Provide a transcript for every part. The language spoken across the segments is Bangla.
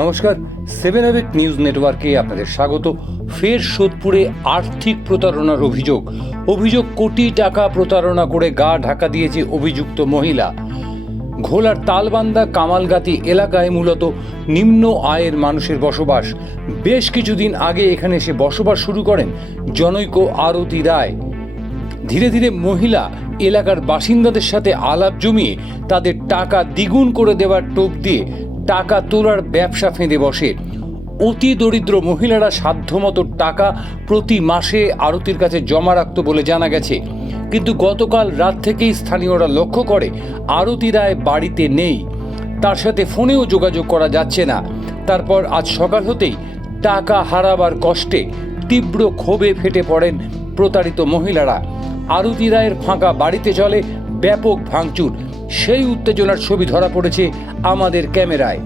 নমস্কার, 7 অ্যাওয়েক নিউজ নেটওয়ার্কে আপনাদের স্বাগত। ফের সোদপুরে আর্থিক প্রতারণার অভিযোগ কোটি টাকা প্রতারণা করে গা ঢাকা দিয়েছে অভিযুক্ত মহিলা। ঘোলার তালবান্দা কামালগাতি এলাকায় মূলত নিম্ন আয়ের মানুষের বসবাস। বেশ কিছুদিন আগে এখানে এসে বসবাস শুরু করেন জনৈক আরতি রায়। ধীরে ধীরে মহিলা এলাকার বাসিন্দাদের সাথে আলাপ জমিয়ে তাদের টাকা দ্বিগুণ করে দেওয়ার টোপ দিয়ে টাকা তোলার ব্যবসা ফেঁদে বসে। অতি দরিদ্র মহিলারা সাধ্যমতো টাকা প্রতি মাসে আরতির কাছে জমা রাখত বলে জানা গেছে। কিন্তু গতকাল রাত থেকেই স্থানীয়রা লক্ষ্য করে আরতি রায় বাড়িতে নেই, তার সাথে ফোনেও যোগাযোগ করা যাচ্ছে না। তারপর আজ সকাল হতেই টাকা হারাবার কষ্টে তীব্র ক্ষোভে ফেটে পড়েন প্রতারিত মহিলারা। আরতি রায়ের ফাঁকা বাড়িতে চলে ব্যাপক ভাঙচুর। সেই উত্তেজনার ছবি ধরা পড়েছে আমাদের ক্যামেরায়।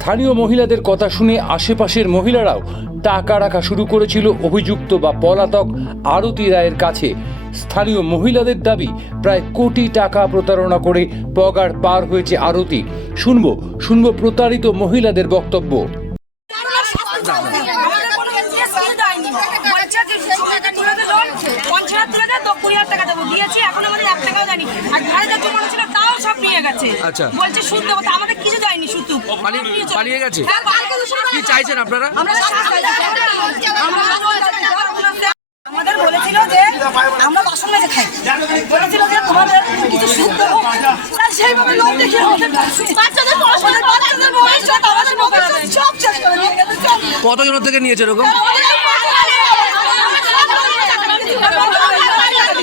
স্থানীয় মহিলাদের কথা শুনে আশেপাশের মহিলারাও টাকা রাখা শুরু করেছিল অভিযুক্ত বা পলাতক আরতি রায়ের কাছে। স্থানীয় মহিলাদের দাবি প্রায় কোটি টাকা প্রতারণা করে পগার পার হয়েছে আরতি। শুনবো প্রতারিত মহিলাদের বক্তব্য। বলছে সুদ দেবো, আমাদের কিছু দেয়নি, শুধু পালিয়ে গেছে। কি চাইছেন আপনারা? আমাদের বলেছিল যে আমরা বাসন মেজে খাই, বলেছিল যে তোমাদের কিছু সুদ দেবো, সেইভাবে লোক দেখিয়ে বাচ্চাদের পড়াশোনা, বাচ্চাদের ভবিষ্যৎ আমাদের সব শেষ করে দিয়ে গেছে। কতজনের থেকে নিয়েছে এরকম?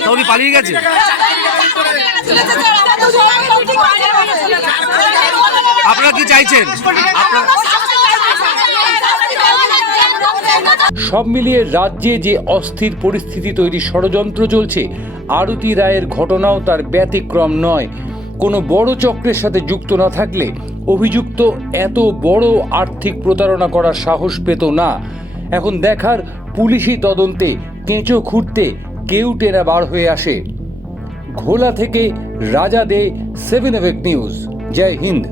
তাও কি পালিয়ে গেছে? আপনারা কি চাইছেন? সব মিলিয়ে রাজ্যে যে অস্থির পরিস্থিতি তৈরির ষড়যন্ত্র চলছে, আরতি রায়ের ঘটনাও তার ব্যতিক্রম নয়। কোনো বড় চক্রের সাথে যুক্ত না থাকলে অভিযুক্ত এত বড় আর্থিক প্রতারণা করার সাহস পেত না। এখন দেখার পুলিশি তদন্তে কেঁচো খুঁড়তে কেউ টেরা বার হয়ে আসে। ঘোলা থেকে রাজা দে, 7 অ্যাওয়েক নিউজ। জয় হিন্দ।